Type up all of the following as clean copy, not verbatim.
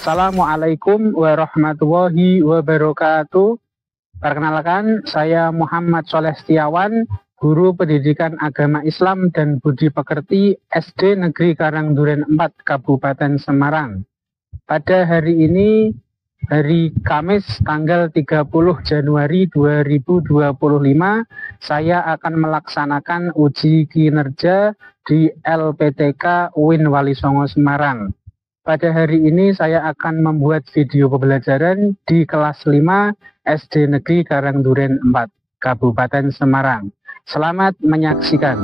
Assalamualaikum warahmatullahi wabarakatuh. Perkenalkan, saya Muhammad Soleh Setiawan, Guru Pendidikan Agama Islam dan Budi Pekerti SD Negeri Karangduren 4, Kabupaten Semarang. Pada hari ini, hari Kamis tanggal 30 Januari 2025, saya akan melaksanakan uji kinerja di LPTK UIN Walisongo Semarang. Pada hari ini saya akan membuat video pembelajaran di kelas 5 SD Negeri Karangduren 4, Kabupaten Semarang. Selamat menyaksikan.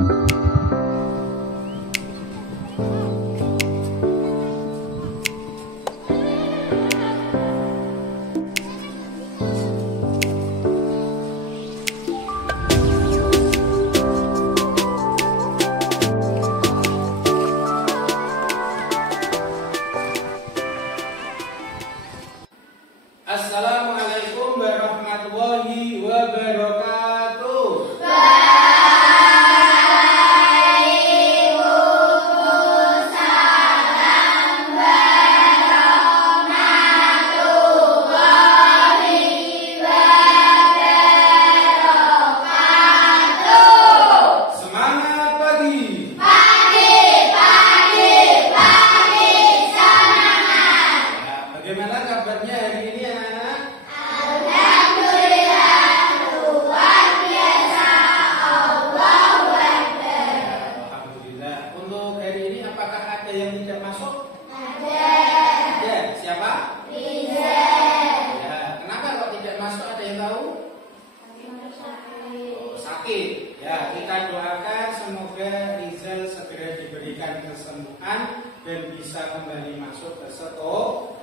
Assalamualaikum warahmatullahi wabarakatuh. Waalaikumsalam warahmatullahi wabarakatuh. Semangat pagi. Pagi, semangat. Ya, bagaimana kabarnya hari ini anak-anak? Alhamdulillah, luar biasa. Allahu Akbar. Alhamdulillah. Untuk hari ini apakah ada yang tidak masuk? Ada. Ada. Siapa? Bisa. Ya, kenapa kok tidak masuk, ada yang tahu? Oh, sakit. Ya, kita doakan semoga Rizal segera diberikan kesembuhan dan bisa kembali masuk ke sekolah.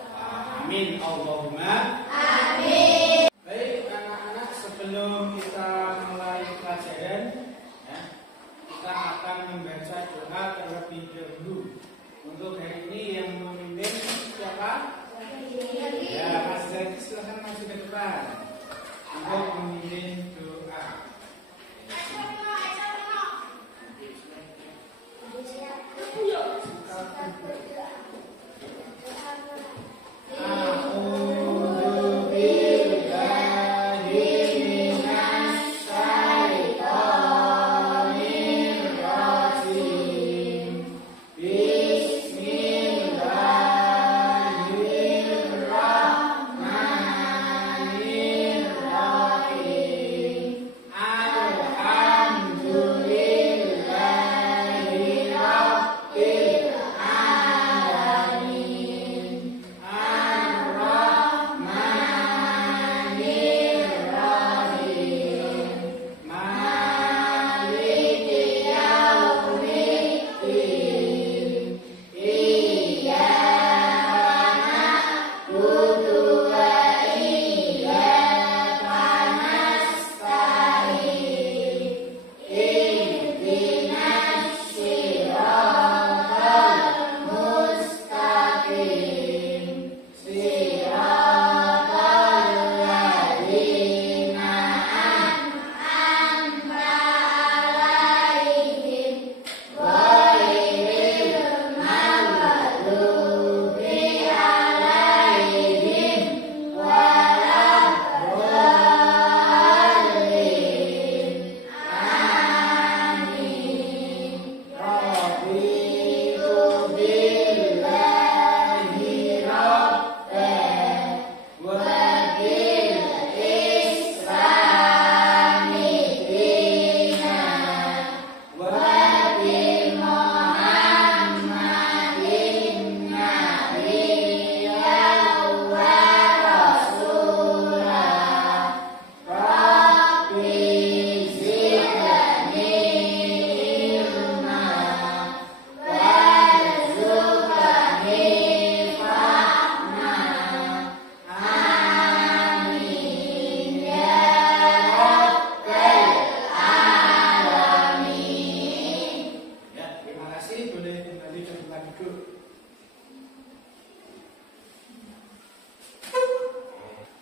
Amin. Allahumma. Amin. Baik anak-anak, sebelum kita mulai pelajaran, ya, kita akan membaca doa terlebih dahulu. Untuk hari ini yang memimpin siapa? Ya, Mas Zaki, silahkan maju ke depan untuk memimpin doa.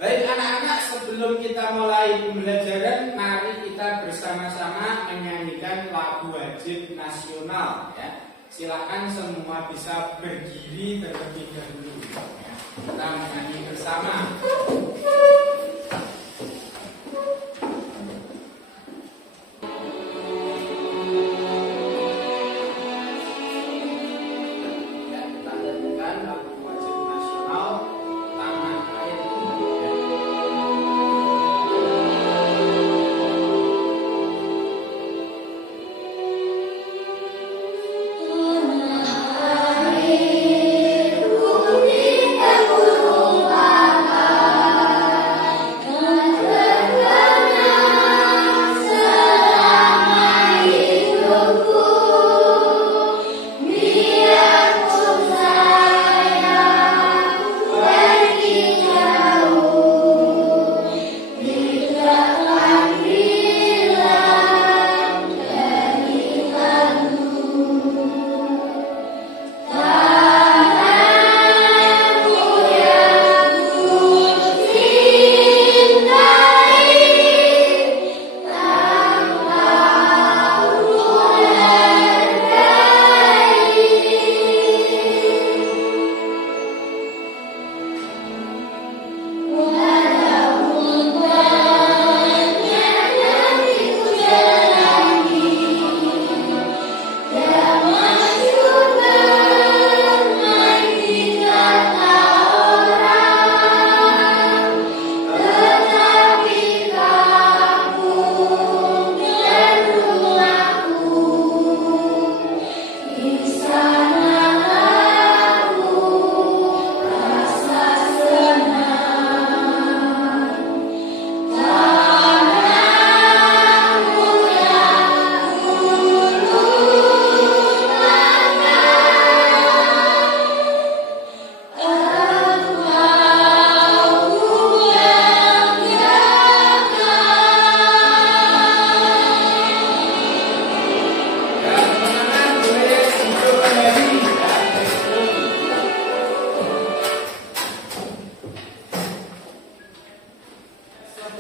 Baik anak-anak, sebelum kita mulai pembelajaran, mari kita bersama-sama menyanyikan lagu wajib nasional. Ya. Silakan semua bisa berdiri terlebih dahulu. Ya. Kita menyanyi bersama. Kita nyanyikan lagu wajib nasional Tanah Airku.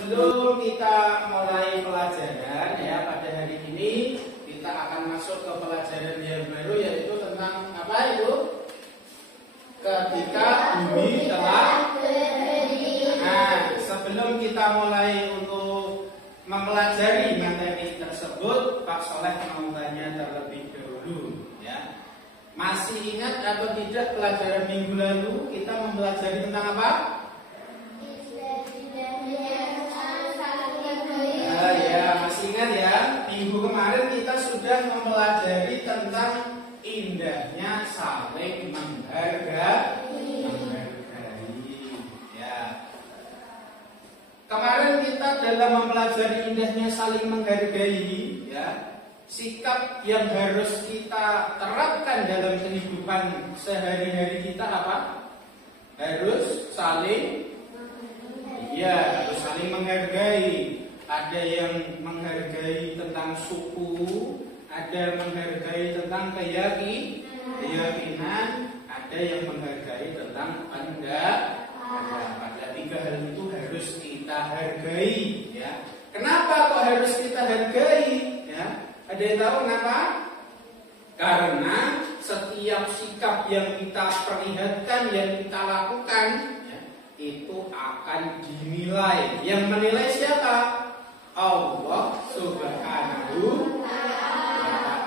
Sebelum kita mulai pelajaran ya pada hari ini, kita akan masuk ke pelajaran yang baru, yaitu tentang apa itu? Ketika bumi telah. Nah, sebelum kita mulai untuk mempelajari materi tersebut, Pak Soleh mau tanya terlebih dahulu ya. Masih ingat atau tidak pelajaran minggu lalu kita mempelajari tentang apa? Ya, masih ingat ya, minggu kemarin kita sudah mempelajari tentang indahnya saling menghargai. Ya. Kemarin kita dalam mempelajari indahnya saling menghargai, ya, sikap yang harus kita terapkan dalam kehidupan sehari-hari kita apa? Harus saling, iya, harus saling menghargai. Ada yang menghargai tentang suku, ada yang menghargai tentang keyakinan, ada yang menghargai tentang pendapat. Pada tiga hal itu harus kita hargai. Ya. Kenapa kok harus kita hargai? Ya. Ada yang tahu kenapa? Karena setiap sikap yang kita perlihatkan, yang kita lakukan, ya, itu akan dinilai. Yang menilai siapa? Allah Subhanahu wa Ta'ala.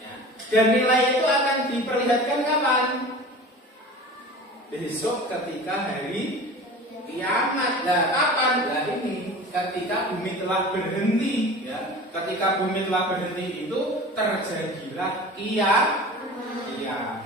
Ya. Dan nilai itu akan diperlihatkan kapan? Besok ketika hari kiamat. Nah, kapan? Nah, ini ketika bumi telah berhenti, ya. Ketika bumi telah berhenti itu terjadilah kiamat, ya.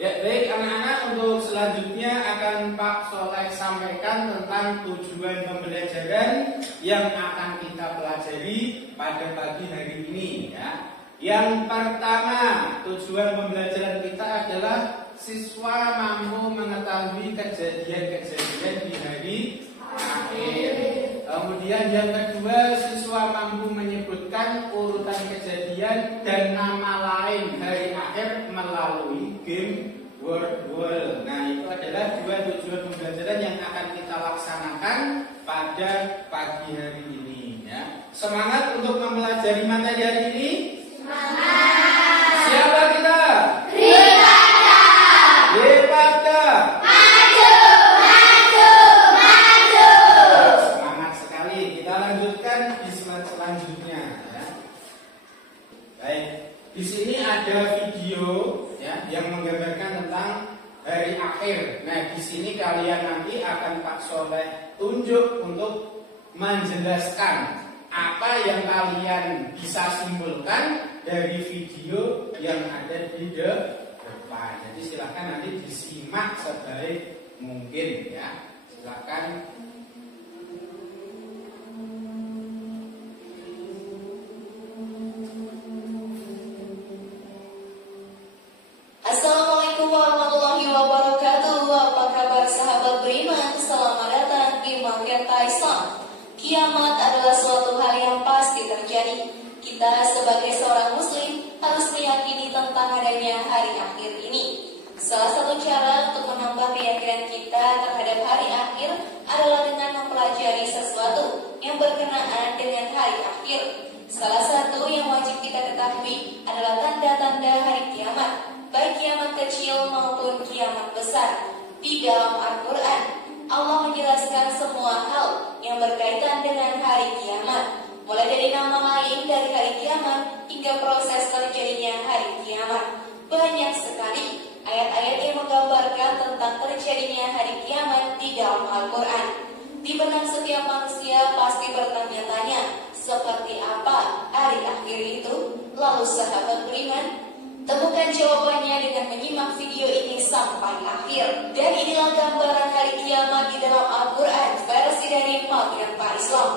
Ya, baik anak-anak, untuk selanjutnya akan Pak Soleh sampaikan tentang tujuan pembelajaran yang akan kita pelajari pada pagi hari ini, ya. Yang pertama, tujuan pembelajaran kita adalah siswa mampu mengetahui kejadian-kejadian di hari akhir. Kemudian yang kedua, siswa mampu menyebutkan urutan kejadian dan nama lain hari akhir melalui game Word. Nah, itu adalah dua tujuan pembelajaran yang akan kita laksanakan pada pagi hari ini, ya. Semangat untuk mempelajari materi hari ini. Semangat. Siapa kita? Ripata. akhir. Nah, di sini kalian nanti akan Pak Soleh tunjuk untuk menjelaskan apa yang kalian bisa simpulkan dari video yang ada di depan. Jadi silakan nanti disimak sebaik mungkin ya. Silakan. Assalamualaikum warahmatullahi wabarakatuh. Apa kabar sahabat beriman? Selamat datang di Magenta Islam. Kiamat adalah suatu hal yang pasti terjadi. Kita sebagai seorang muslim harus meyakini tentang adanya hari akhir ini. Salah satu cara untuk menambah keyakinan kita terhadap hari akhir adalah dengan mempelajari sesuatu yang berkenaan dengan hari akhir. Salah satu yang wajib kita ketahui adalah tanda-tanda hari kiamat, baik kiamat kecil maupun kiamat besar. Di dalam Al-Quran, Allah menjelaskan semua hal yang berkaitan dengan hari kiamat, mulai dari nama lain dari hari kiamat hingga proses terjadinya hari kiamat. Banyak sekali ayat-ayat yang menggambarkan tentang terjadinya hari kiamat di dalam Al-Quran. Di benak setiap manusia pasti bertanya-tanya, seperti apa hari akhir itu? Lalu sahabat beriman, temukan jawabannya dengan menyimak video ini sampai akhir. Dan inilah gambaran hari kiamat di dalam Al-Quran versi dari Magenta Islam.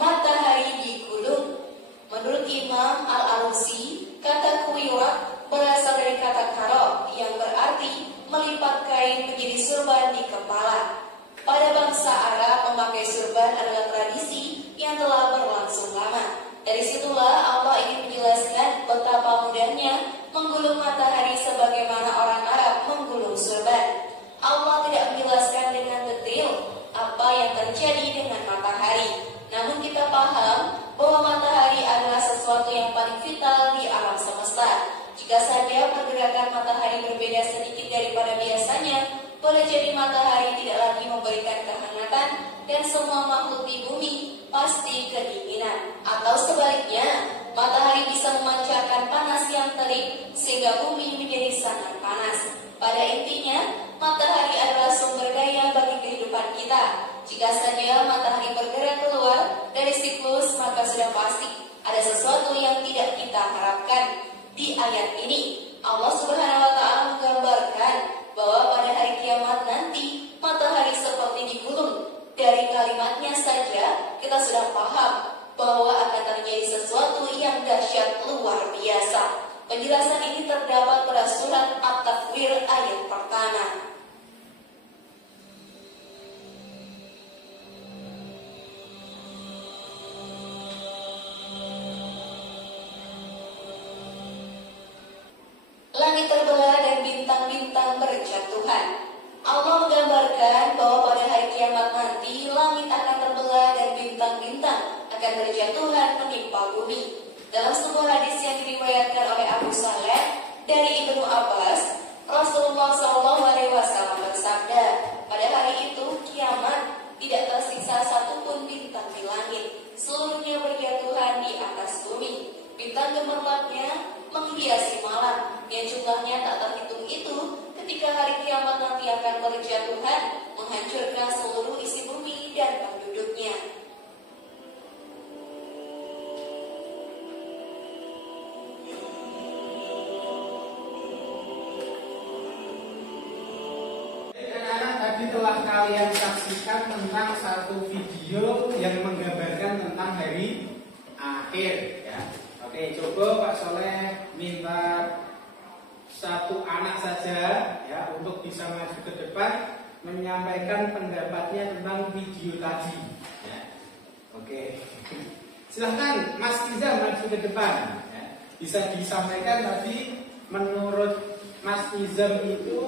Matahari digulung. Menurut Imam Al-Alusi, kata kuyurak berasal dari kata karo yang berarti melipat kain menjadi surban di kepala. Pada bangsa Arab, memakai surban adalah tradisi yang telah berlangsung lama. Dari situlah Allah ingin menjelaskan betapa mudahnya menggulung matahari sebagaimana orang Arab menggulung surban. Allah tidak menjelaskan dengan detail apa yang terjadi dengan matahari. Namun kita paham bahwa matahari adalah sesuatu yang paling vital di alam semesta. Jika saja pergerakan matahari berbeda sedikit daripada biasanya, boleh jadi matahari tidak lagi memberikan kehangatan dan semua makhluk di bumi pasti kedinginan. Atau sebaliknya, matahari bisa memancarkan panas yang terik sehingga bumi menjadi sangat panas. Pada intinya, matahari adalah sumber daya bagi kehidupan kita. Jika saja matahari bergerak keluar dari siklus, maka sudah pasti ada sesuatu yang tidak kita harapkan. Di ayat ini, Allah Subhanahu wa Ta'ala menggambarkan bahwa pada hari kiamat nanti matahari seperti digulung. Dari kalimatnya saja kita sudah paham bahwa akan terjadi sesuatu yang dahsyat luar biasa. Penjelasan ini terdapat pada surat At-Takwir ayat pertama. Langit terbelah dan bintang-bintang berjatuhan. Allah menggambarkan bahwa pada hari kiamat nanti langit akan terbelah dan bintang-bintang akan berjatuhan menimpa bumi. Dalam sebuah hadis yang diriwayatkan oleh Abu Saleh dari Ibnu Abbas, Rasulullah SAW bersabda, pada hari itu kiamat tidak tersiksa satupun bintang di langit, seluruhnya berjatuhan di atas bumi. Bintang gemerlapnya menghiasi malam, yang jumlahnya tak terhitung itu. Ketika hari kiamat nanti akan berjatuhan, menghancurkan seluruh isi bumi dan penduduknya. Anak-anak, tadi telah kalian saksikan tentang satu video yang menggambarkan tentang hari akhir ya. Oke, coba Pak Soleh minta satu anak saja ya untuk bisa maju ke depan menyampaikan pendapatnya tentang video tadi ya. Oke, silahkan Mas Iza maju ke depan ya. Bisa disampaikan tadi menurut Mas Izam itu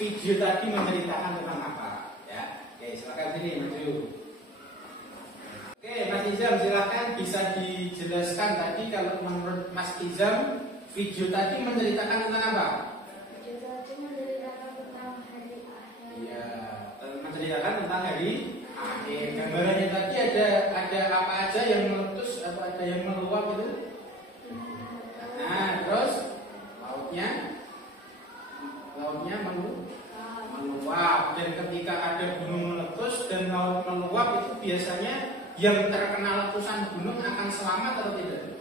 video tadi menceritakan tentang apa ya. Oke, silahkan sini maju. Oke, Mas Izam silakan bisa dijelaskan tadi kalau menurut Mas Izam video tadi menceritakan tentang apa? Video tadi menceritakan tentang hari akhir. Iya, menceritakan tentang hari akhir. Gambarannya tadi ada apa aja yang meletus atau ada yang meluap itu? Nah, terus lautnya meluap, dan ketika ada gunung meletus dan laut meluap, itu biasanya yang terkena letusan gunung akan selamat atau tidak?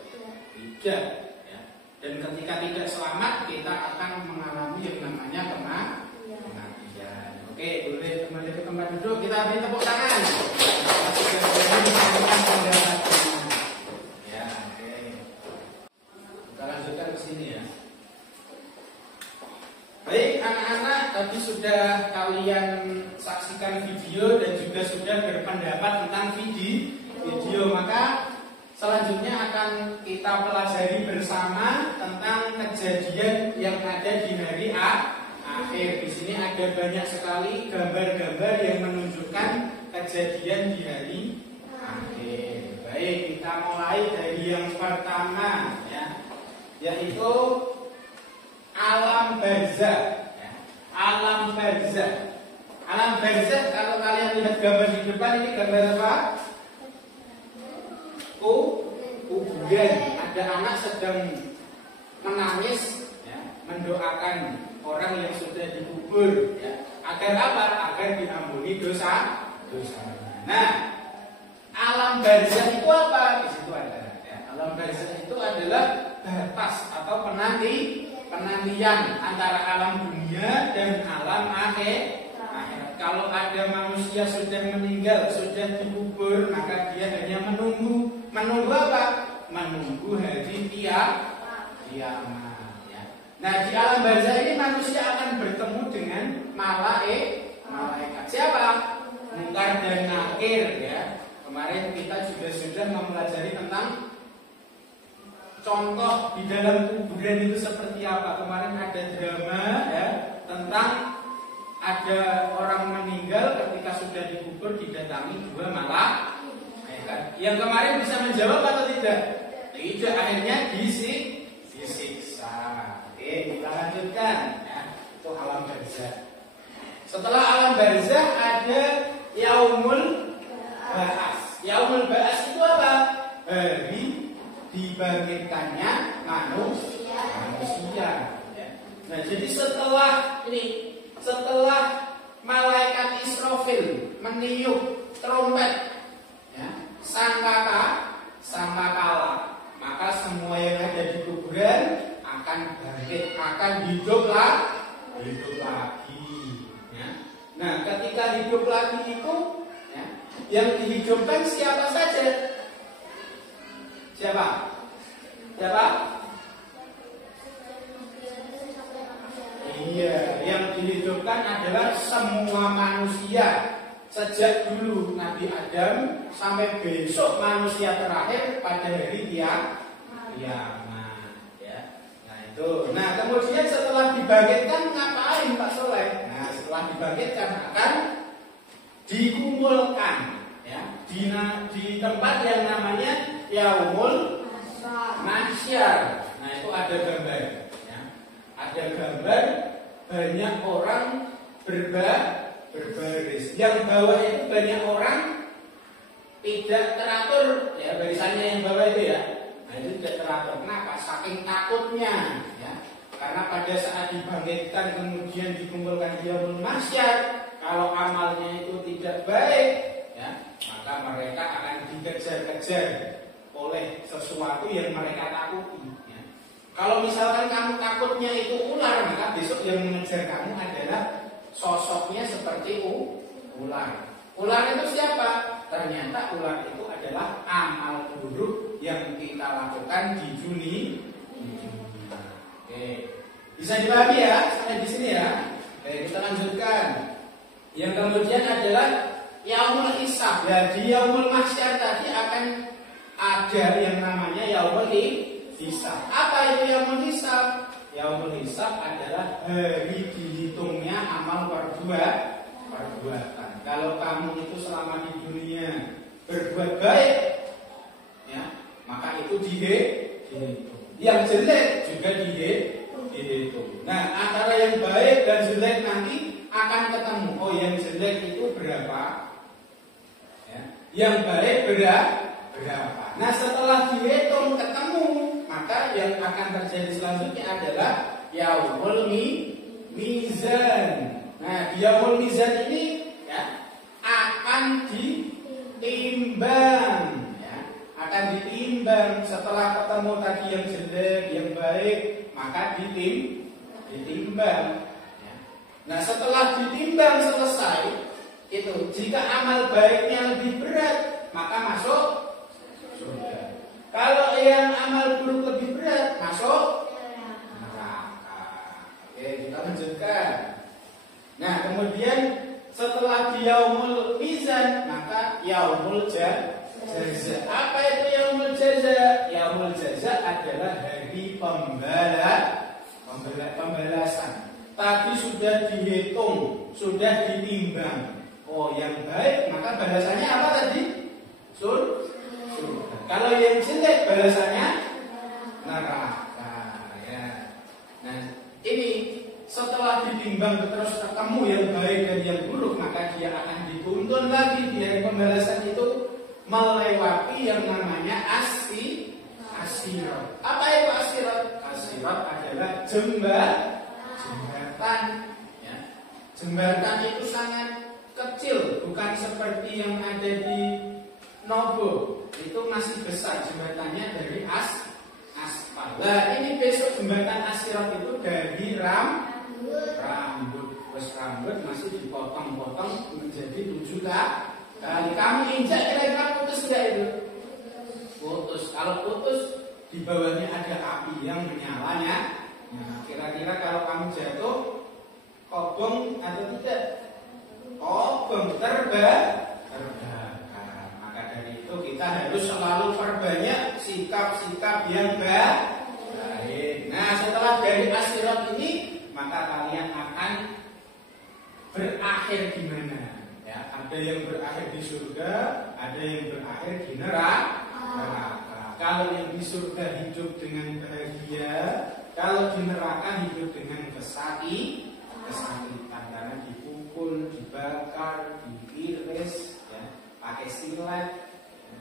Tidak. Ya. Dan ketika tidak selamat, kita akan mengalami yang namanya kematian. Oke, boleh kembali ke tempat duduk. Kita beri tepuk tangan. Ya, oke. Kita lanjutkan ke sini ya. Baik anak-anak, tadi sudah kalian saksikan video dan juga sudah berpendapat tentang video. Maka selanjutnya akan kita pelajari bersama tentang kejadian yang ada di hari akhir. Di sini ada banyak sekali gambar-gambar yang menunjukkan kejadian di hari akhir. Baik, kita mulai dari yang pertama ya, yaitu alam barzah. Alam barzah, kalau kalian lihat gambar di depan, ini gambar apa? Kuburan. Ada anak sedang menangis ya, mendoakan orang yang sudah dikubur ya. Agar apa? Agar diampuni dosa. Nah, alam barzah itu apa? Di situ ada ya. Alam barzah itu adalah batas atau penantian antara alam dunia dan alam akhirat. Kalau ada manusia sudah meninggal, sudah dikubur, maka dia hanya menunggu apa? Menunggu hari kiamat. Ya. Nah, di alam barzah ini manusia akan bertemu dengan malaikat. Siapa? Munkar dan Nakir ya. Kemarin kita juga sudah mempelajari tentang contoh di dalam kuburan itu seperti apa. Kemarin ada drama ya, tentang ada orang meninggal ketika sudah dikubur didatangi dua malaikat. Yang kemarin bisa menjawab atau tidak? Tidak, akhirnya disiksa. Oke, kita lanjutkan ya. Itu alam barzah. Setelah alam barzah ada yaumul ba'ats. Yaumul ba'ats itu apa? Hari dibangkitkannya manusia. Nah, jadi setelah malaikat Israfil meniup trompet ya, sangkakala, maka semua yang ada di kuburan akan bangkit, akan hidup lagi ya. Nah, ketika hidup lagi itu ya, yang dihidupkan siapa saja? Siapa? Iya, yang dihidupkan adalah semua manusia. Sejak dulu Nabi Adam sampai besok manusia terakhir pada hari kiamat. Ya. Nah itu. Nah, kemudian setelah dibangkitkan ngapain Pak Soleh? Nah, setelah dibangkitkan akan dikumpulkan ya di tempat yang namanya Yaumul Mahsyar. Nah, itu ada gambar ya. Ada gambar banyak orang berbaris. Yang bawah itu banyak orang tidak teratur ya, barisannya yang bawah itu ya. Nah, itu tidak teratur. Kenapa? Saking takutnya ya. Karena pada saat dibangkitkan kemudian dikumpulkan di Yaumul Mahsyar, kalau amalnya itu tidak baik ya, maka mereka akan dikejar-kejar oleh sesuatu yang mereka takuti ya. Kalau misalkan kamu takutnya itu ular, maka besok yang mengejar kamu adalah sosoknya seperti ular. Ular itu siapa? Ternyata ular itu adalah amal buruk yang kita lakukan di dunia. Oke. Bisa dipahami ya sampai di sini ya. Oke, kita lanjutkan. Yang kemudian adalah Yaumul Hisab. Ya, di Yaumul Mahsyar tadi akan ada yang namanya Yaumul Hisab. Apa itu Yaumul Hisab? Yaumul Hisab adalah hari dihitungnya amal perbuatan. Kalau kamu itu selama di dunia berbuat baik ya, maka itu dihitung. Yang jelek juga dihitung. Nah, antara yang baik dan jelek nanti akan ketemu. Oh, yang jelek itu berapa ya? Yang baik berapa? Nah, setelah dihitung ketemu, maka yang akan terjadi selanjutnya adalah yaumul mizan. Nah, di yaumul mizan ini ya akan ditimbang, ya, akan ditimbang setelah ketemu tadi yang jelek, yang baik, maka ditimbang. Ya. Nah, setelah ditimbang selesai, itu jika amal baiknya lebih berat, maka masuk surga. Kalau yang amal buruk lebih berat, masuk neraka. Oke, kita lanjutkan. Nah, kemudian setelah di yaumul mizan, maka yaumul jaza. Apa itu yaumul jaza? Yaumul jaza adalah hari pembalasan. Tadi sudah dihitung, sudah ditimbang. Oh, yang baik, maka balasannya apa tadi? Surga. Kalau yang jelek, balasannya neraka. Ya. Nah, ini setelah ditimbang terus ketemu yang baik dan yang buruk, maka dia akan dituntun lagi di hari pembalasan itu melewati yang namanya asirat. Apa itu asirat? Asirat adalah jembatan. Ya. Jembatan itu sangat kecil, bukan seperti yang ada di Nobo. Itu masih besar jembatannya dari aspal. Nah, ini besok jembatan asirat itu dari rambut. Terus rambut masih dipotong-potong menjadi 7 kali. Kamu injak kira-kira putus enggak itu? Putus. Kalau putus di bawahnya ada api yang menyalanya. Nah, kira-kira kalau kamu jatuh kobong atau tidak? Kobong terbakar. Maka dari itu kita harus selalu perbanyak sikap-sikap yang baik. Nah, setelah dari asirat ini, maka kalian akan berakhir di mana? Ya, ada yang berakhir di surga, ada yang berakhir di neraka. Kalau yang di surga hidup dengan bahagia, kalau di neraka hidup dengan kesakitan karena dipukul, dibakar, diiris, ya, pakai silet, ya.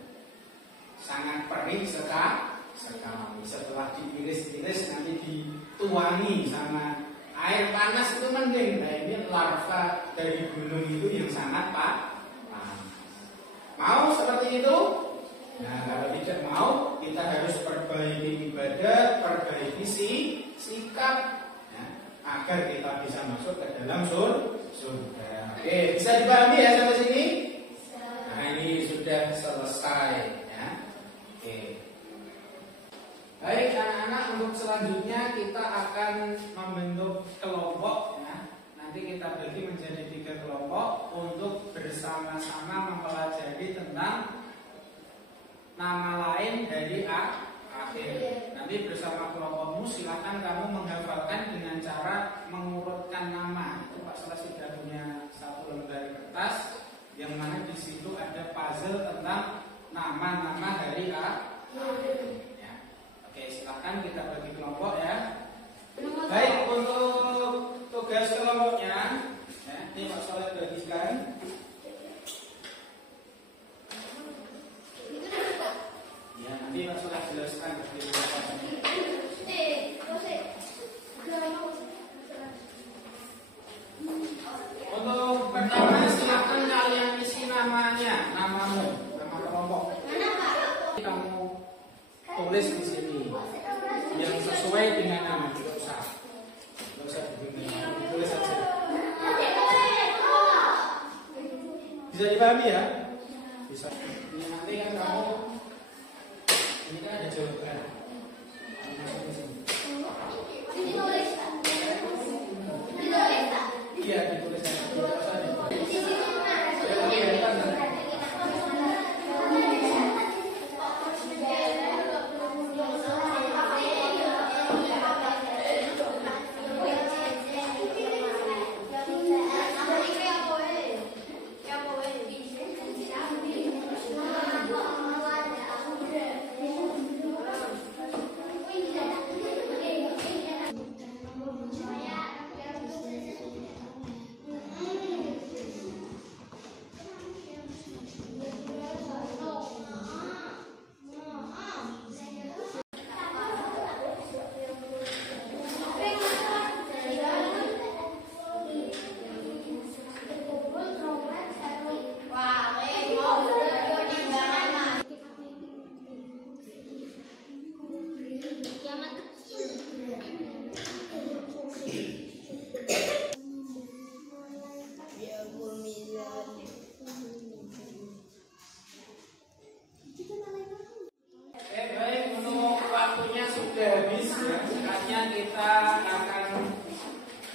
Sangat perih sekali. Setelah diiris-iris nanti dituangi sama air panas itu mending. Nah, ini larva dari gunung itu yang sangat panas. Mau seperti itu? Nah, kalau tidak mau, kita harus perbaiki ibadah, perbaiki sikap, ya, agar kita bisa masuk ke dalam surga. Oke, bisa dipahami ya sampai sini? Nah, ini sudah selesai, ya. Oke. Baik anak-anak, untuk selanjutnya kita akan membentuk kelompok, ya. Nanti kita bagi menjadi 3 kelompok untuk bersama-sama mempelajari tentang nama lain dari akhir. Nanti bersama kelompokmu silakan kamu menghafalkan dengan cara mengurutkan nama. Itu Pak Selas sudah punya 1 lembar kertas yang mana di situ ada puzzle tentang nama-nama hari akhir. Oke, silakan kita bagi kelompok ya. Baik, untuk tugas kelompoknya, ya, ini Pak Soleh bagikan. Ya, nanti Pak Soleh jelaskan di kelompoknya. Untuk pertama silakan kalian isi namanya, namamu, nama kelompok. Kamu tulis di sini yang sesuai dengan nama, tidak usah tulis saja. Bisa dipahami ya? Bisa. Ini nanti kan kamu, ini kan ada jawaban. Iya, ditulis saja. kita akan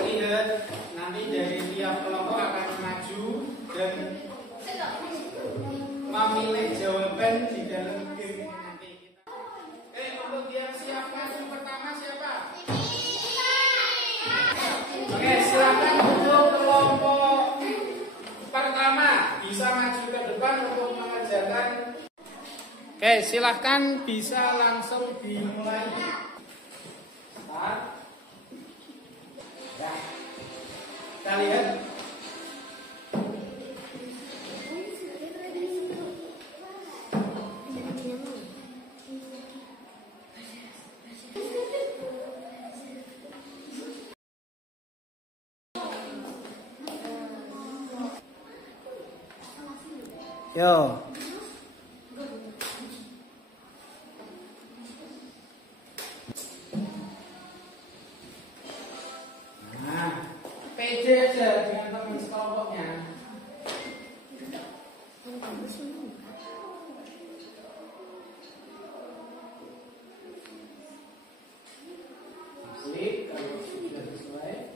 lihat nanti dari tiap kelompok akan maju dan memilih jawaban di dalam game nanti kita. Untuk yang siap maju pertama siapa? Oke, silakan untuk kelompok pertama bisa maju ke depan untuk mengerjakan. Oke, silahkan bisa langsung dimulai. Start. Ya. Kita lihat. Yo. Nah, pede aja dengan teman sekelompoknya. Asik, kalau sudah sesuai.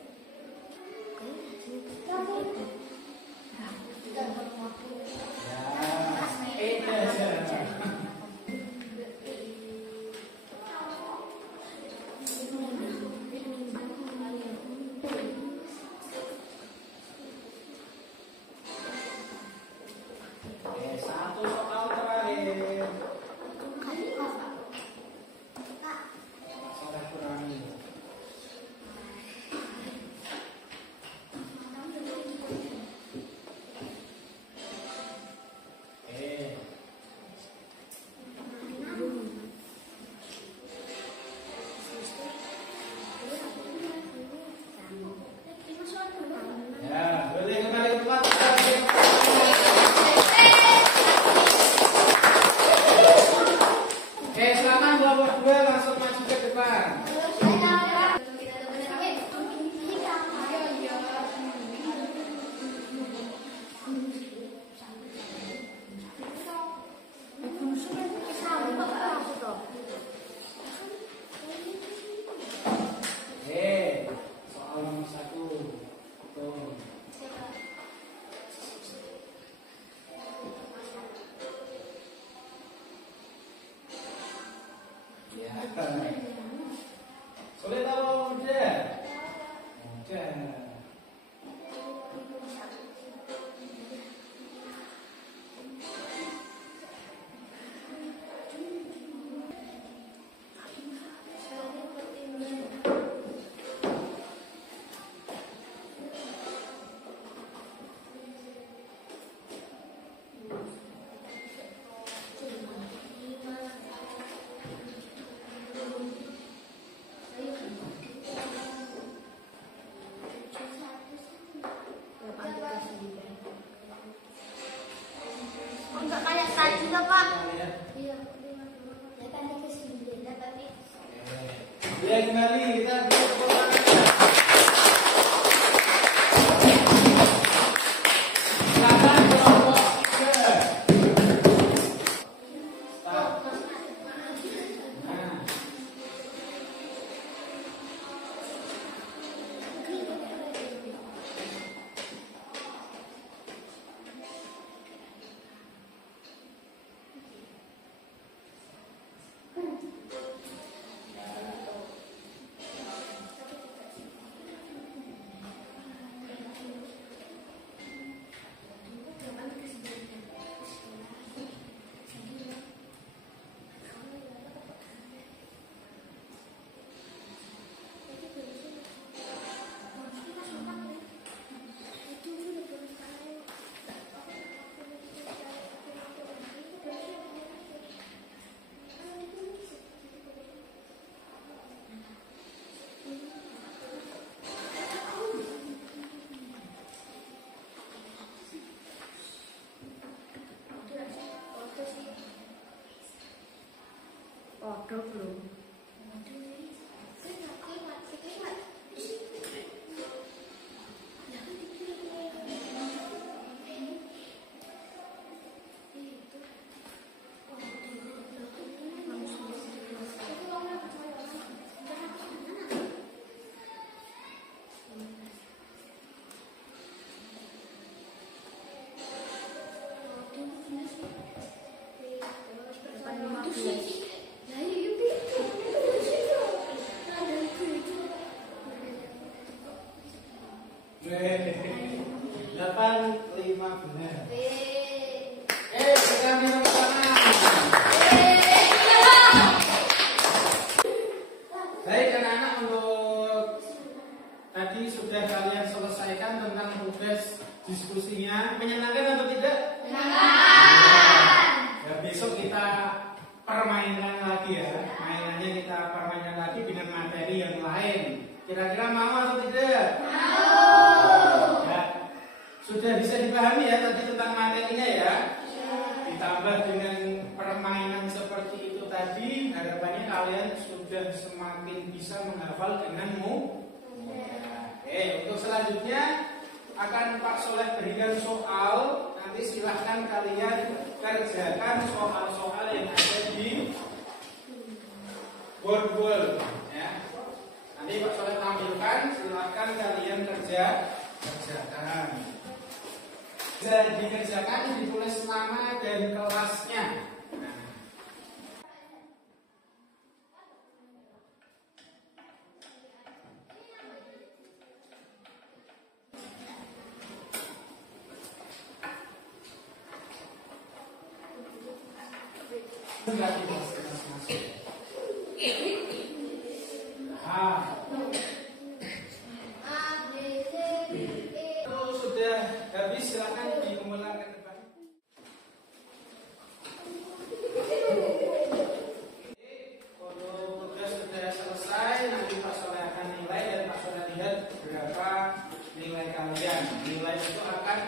Satu soal terakhir. Saya kurangi. Ya, boleh kembali ke tempat. Oke, silakan kelompok 2 langsung maju ke depan. Soal nomor 1. Tuh. Ya. Sulit atau mudah? Mudah. Enggak kayak tadi loh, Pak. Lihat. Iya. Tadi ke sini, tadi. Ya, kembali kita silakan kelompok 3. Start. Nah. Waduh, belum. 8, 5 benar. Kita minum tangan. Baik anak-anak, untuk tadi sudah kalian selesaikan tentang tugas diskusinya. Menyenangkan atau tidak? Menyenangkan. Ya, besok kita permainan lagi ya. Mainannya kita permainan lagi dengan materi yang lain. Kira-kira mau atau tidak? Mau. Ya. Sudah bisa dipahami ya tadi tentang materinya ya? Ditambah dengan permainan seperti itu tadi, harapannya kalian sudah semakin bisa menghafal dengan mudah. Oke, untuk selanjutnya akan Pak Soleh berikan soal. Nanti silahkan kalian kerjakan soal-soal yang ada di board ya. Nanti Pak Soleh tampilkan, silahkan kalian kerjakan. Bisa dikerjakan, ditulis nama dan kelasnya. Kalau sudah habis silakan dikembalikan ke depan. Kalau tugas sudah selesai, nanti Pak Soleh akan nilai dan Pak Soleh lihat berapa nilai kalian. Nilai itu akan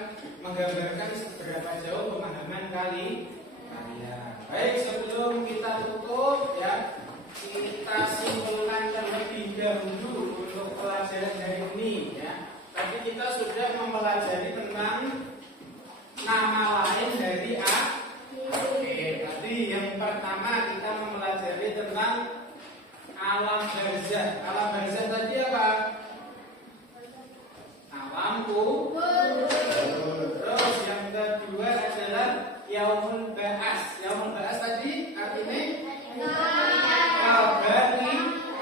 menggambarkan seberapa jauh pemahaman kalian. Baik, sebelum kita tutup ya, kita simpulkan terlebih dahulu untuk pelajaran hari ini ya. Tadi kita sudah mempelajari tentang nama lain dari A. Oke, tadi yang pertama kita mempelajari tentang alam barzah. Alam barzah tadi apa? Alam kubur. Terus yang kedua adalah yaumul ba'as. Yaumul ba'as tadi artinya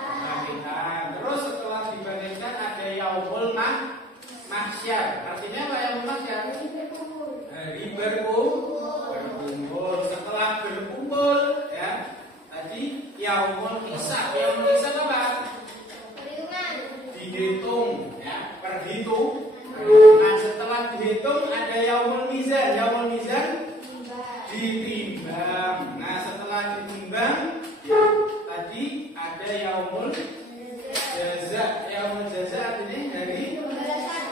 kebangkitan. Terus setelah dibangkitkan ada yaumul mahsyar. Artinya apa yaumul mahsyar? Hari berkumpul. Setelah berkumpul ya, tadi yaumul hisab. Yaumul hisab apa? Dihitung ya, perhitung. Nah, setelah dihitung ada yaumul mizan. Yaumul mizan ditimbang. Nah, setelah ditimbang ya, tadi ada yaumul jaza. Yaumul jaza artinya dari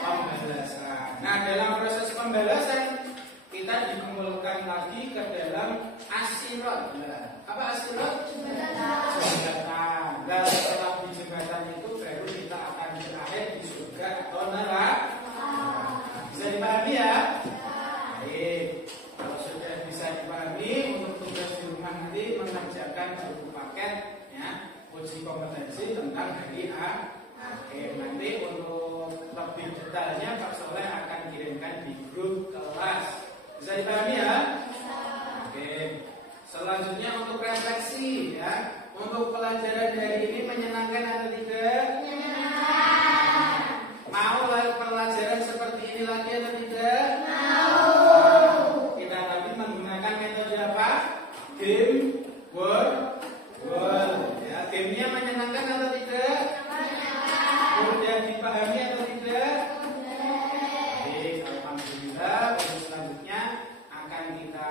pembalasan. Nah, dalam proses pembalasan kita dikumpulkan lagi ke dalam asirat. Nah, apa asirat? Jembatan. Dan setelah di jembatan itu baru kita akan berakhir di surga atau neraka. Bisa dipahami ya? Baik. Kalau sudah bisa dipahami, untuk tugas di rumah nanti mengerjakan buku paket ya, uji kompetensi tentang hari akhir. Nanti untuk lebih detailnya Pak Soleh akan kirimkan di grup kelas. Bisa dipahami ya? Oke. Selanjutnya untuk refleksi ya. Untuk pelajaran hari ini menyenangkan atau tidak? Menyenangkan. Mau pelajaran seperti ini lagi atau tidak? Mau. Kita tadi menggunakan metode apa? Game, word. Ya, gamenya menyenangkan atau tidak? Menyenangkan. Mudah dipahami atau tidak? Baik, alhamdulillah. Untuk selanjutnya akan kita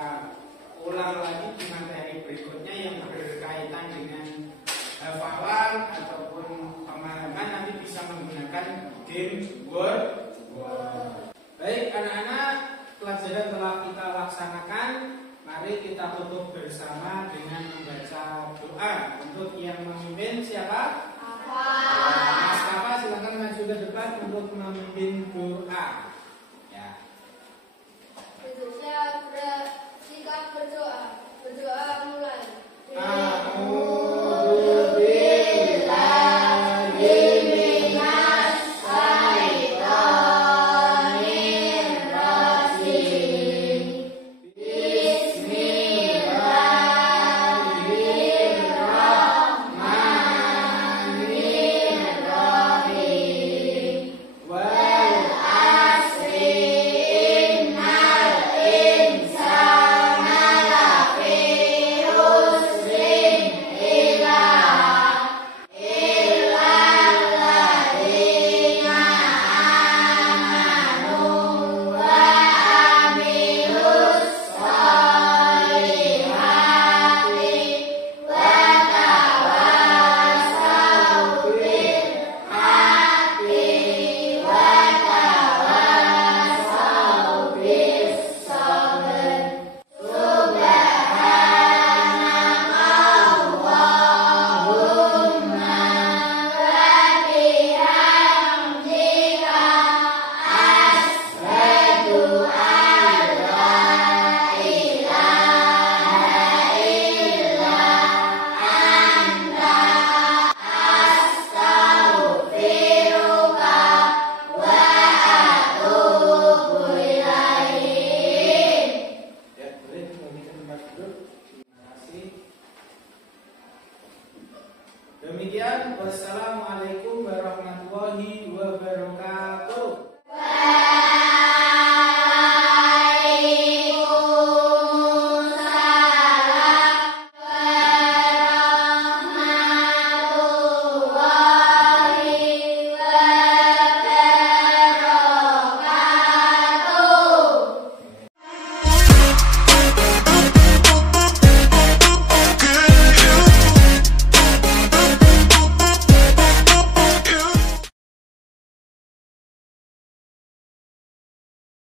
ulang lagi di materi berikutnya yang berkaitan dengan hafalan ataupun pemahaman, nanti bisa menggunakan game word. Baik anak-anak, pelajaran telah kita laksanakan. Mari kita tutup bersama dengan membaca doa. Untuk yang memimpin siapa? Mas Kafa, silakan maju ke depan untuk memimpin doa. Ya.